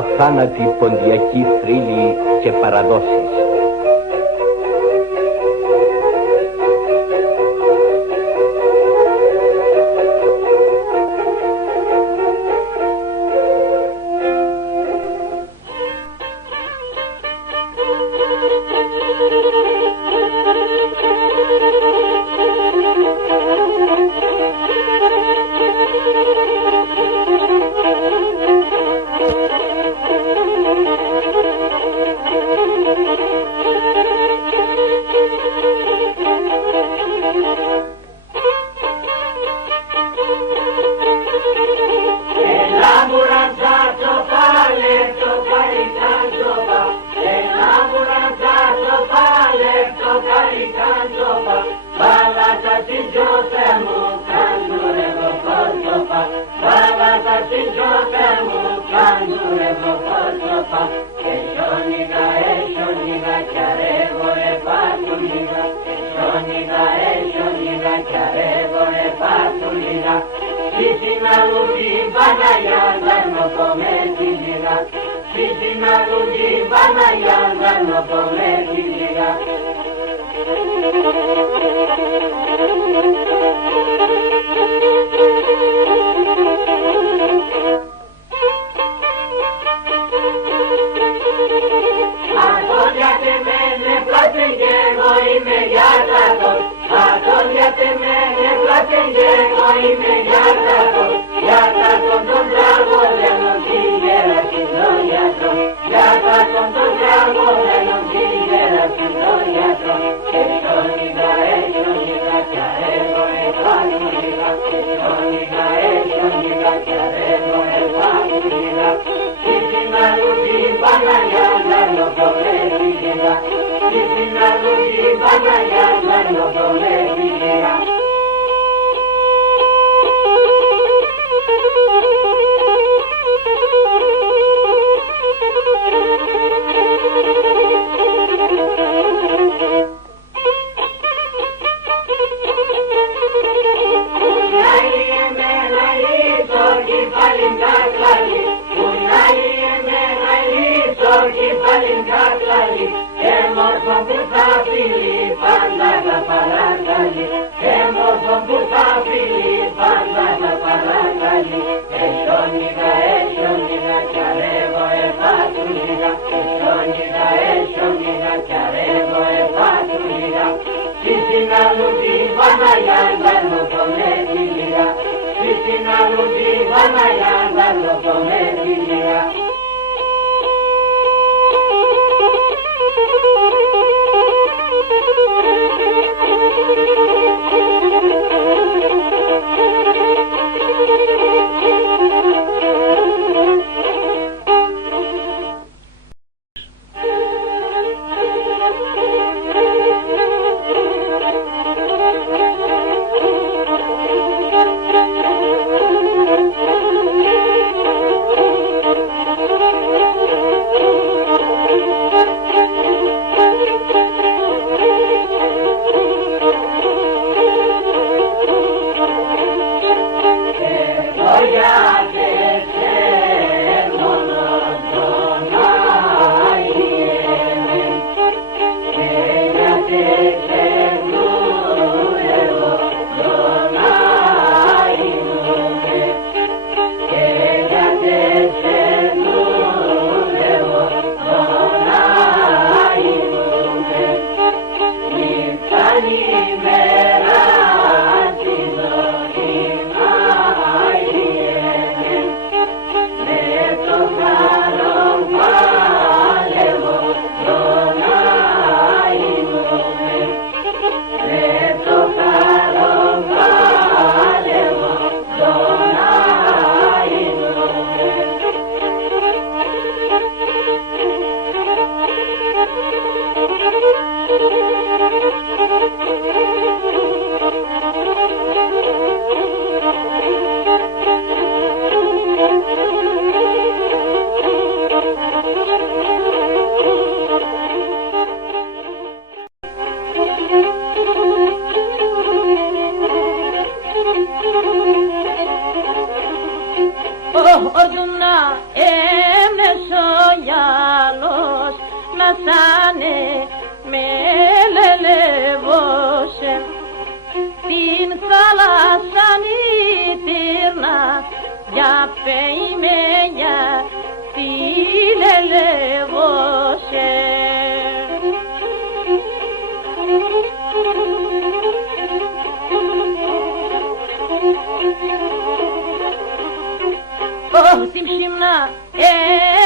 αθάνατη ποντιακή θρύλη και παραδόσεις. Orjuna emre σογιάλος να σάνε με λελεβώσε την θάλασσανή τύρνα για πεϊμενιά τη λελεβώσε. Την ψημνά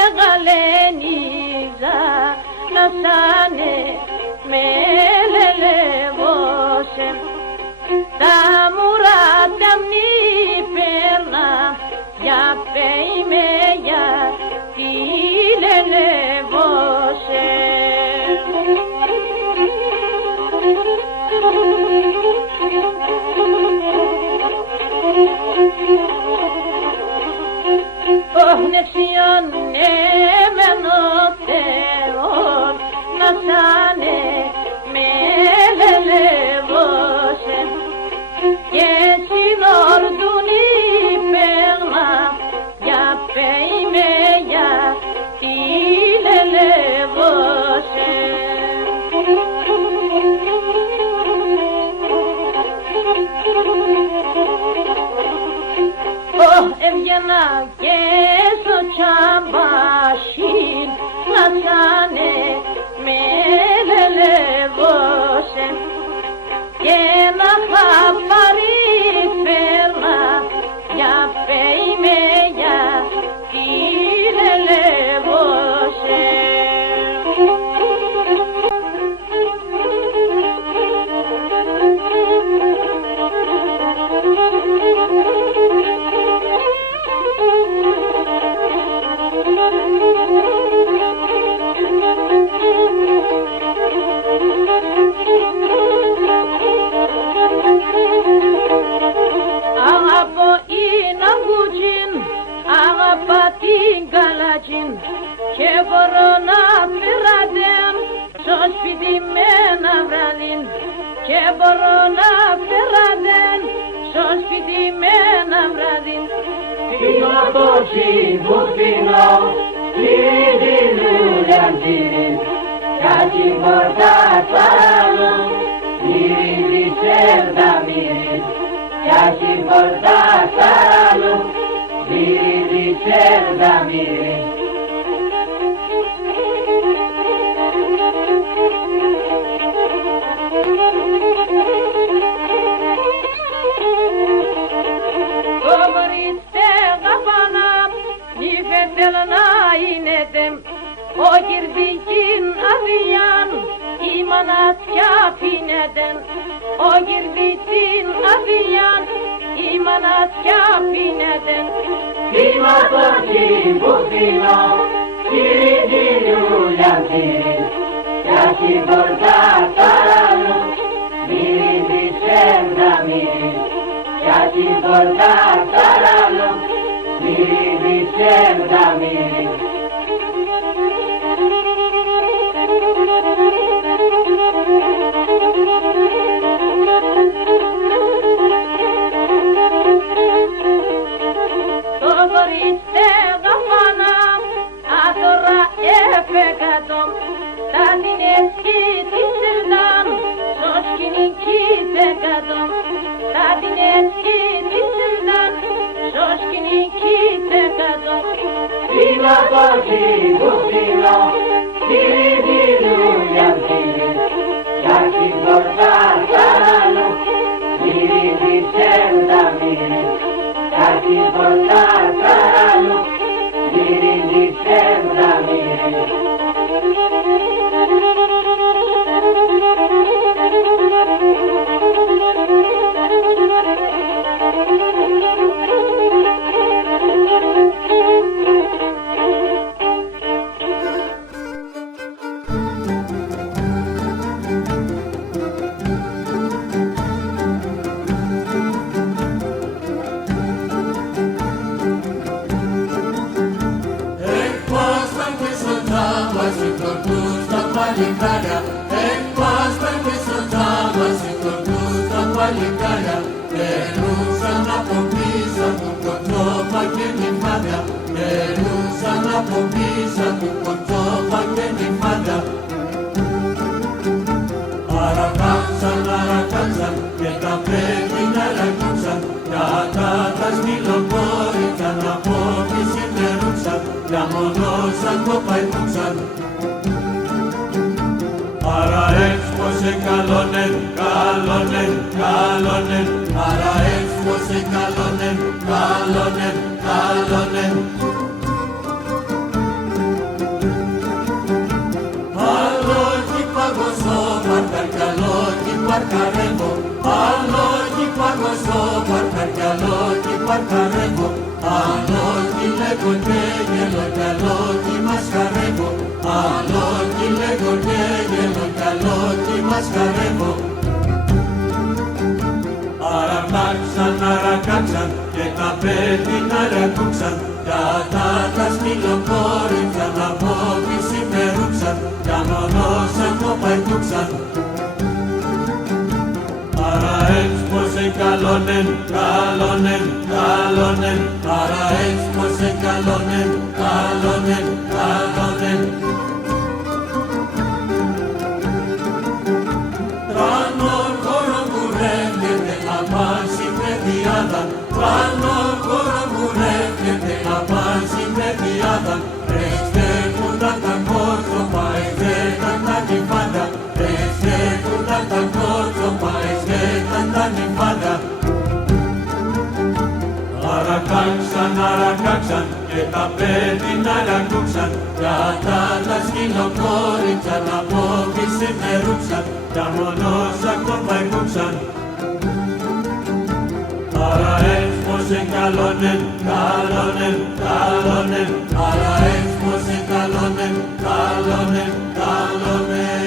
εγαλένιζα να σάνε με λελεβώσε τα μουρά τα μνήπερνα για πεϊμενιά τη λελεβώσε. Νεξιόν εμενο Θεόν να σάνε με λελεβώσε και συνορδούν οι πέγμα για πεϊμενιά τη λελεβώσε. Έβγαινα και στο τσαμπάσιν να σάνε με λελεβώσε και να χαπάρι φέρνα για πεϊμενιά τη λελεβώσε. Και μπορώ να φεράδεν στο σπίτι με ένα βράδυ και μπορώ να φεράδεν στο σπίτι με ένα βράδυ. Πίνω το τσιμπουφίνο, λίδι λουλιαντήρι κι άσυ πόρτα παραλού, μυρίζει σέρδα μυρί κι άσυ πόρτα παραλού, μυρίζει σέρδα μυρί. Ο γυρδίκιν αδειάν η μανατιά πίνετεν, ο γυρδίκιν αδειάν η μανατιά πίνετεν. Πίνω το τσιμπουφίνο, λίδι λουλιαντήρι κι άσυ πόρτα παραλού, μυρίζει σέρδα μυρί κι άσυ πόρτα παραλού, μυρίζει σέρδα μυρί. Το κορίτσι γαφάνα άτορα έφεγατο τα την έσχη της Ερδάν στο σκηνική δεκατό τα την έσχη της Ερδάν στο σκηνική δεκατό. Πίνω το τσιμπουφίνο, λίδι λουλιαντήρι κι άσυ πόρτα παραλού, μυρίζει σέρδα μυρί κι άσυ πόρτα παραλού, μυρίζει σέρδα μυρί. παλικάρια, εκπάσταν και στο τζάμα, σηκωτούς τα παλικάρια, περνούσαν από πίσω. από πίσω του κοτσόβα και τη φάντα. Αρακάξαν και τα πρέπει αρακούξαν, κατά τα σκυλοκόρητσαν από τη συντερούξαν, για μονόσαν το παϊκούξαν. Άρα έξπωσε καλόνεν, καλόνεν, καλόνεν, άρα έξπωσε καλόνεν, καλόνεν, καλόνεν. Αλόγι παγωσό παρκαρκαλόγι παρκαρεύω, αλόγι παγωσό παρκαρκαλόγι παρκαρεύω, αλόγι λέγω και γελό κι αλόγι μας χαρεύω, αλόγι λέγω και γελό κι αλόγι μας χαρεύω. Αρακάξαν και τα πέτεινα ρακούξαν, κατά τα σκυλοκόρητσαν από τη συμπερούξαν, για μονόσαν το παϊτούξαν. Άρα έξπωσε καλόνεν, καλόνεν, καλόνεν, άρα έξπωσε καλόνεν, καλόνεν, καλόνεν. Τρανό χώρο που ρεύγεται απάνση παιδιάδα, τρανό χώρο που ρεύγεται απάνση παιδιάδα, ρε στέκουντα τα κότσοπα, εστέκαν τα νυφάντα, ρε στέκουντα τα κότσοπα, εστέκαν τα νυφάντα. Αρακάξαν και τα πέτεινα αρακούξαν, κατά τα σκυλοκόρητσαν από τη συντερούξαν, για μονόσαν το παϊκούξαν. Άρα έξπωσε καλόνεν, καλόνεν, καλόνεν, άρα έξπωσε καλόνεν, καλόνεν, καλόνεν.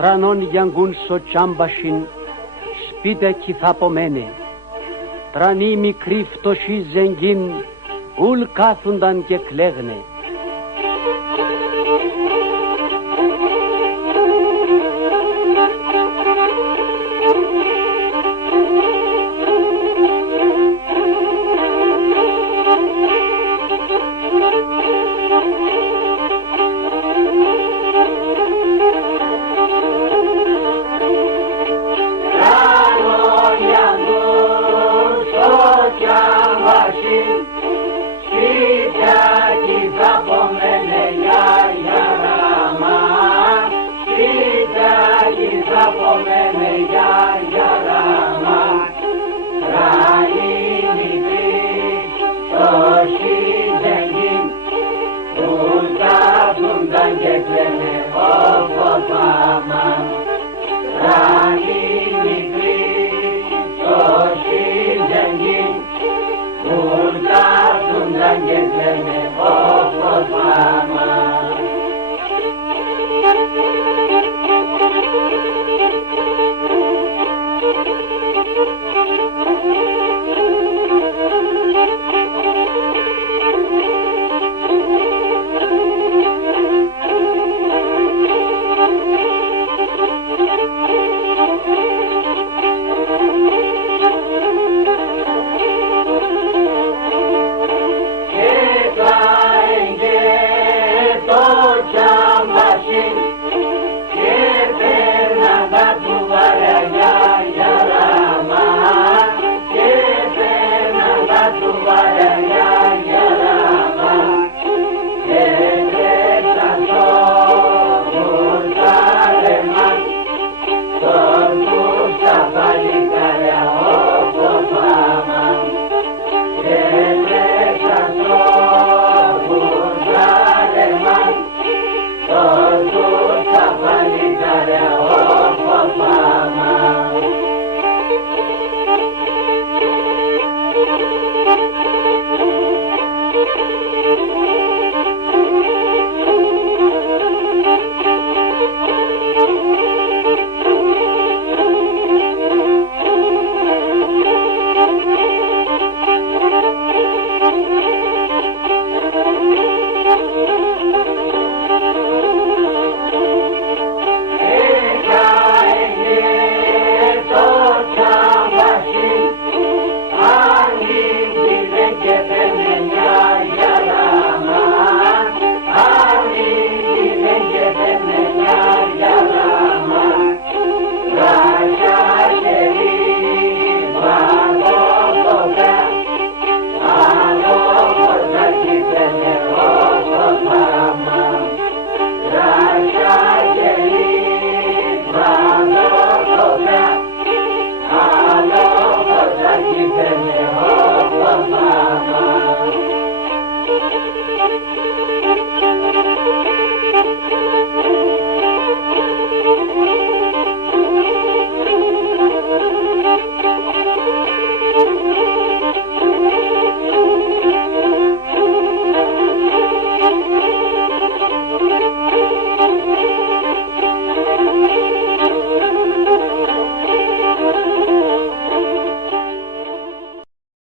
τρανών γιαγκούν στο τσάμπασιν, σπίτε κι θα πομένε. Τρανοί μικροί φτωχοί ζεγγίν, ουλ κάθουνταν και κλαίγνε.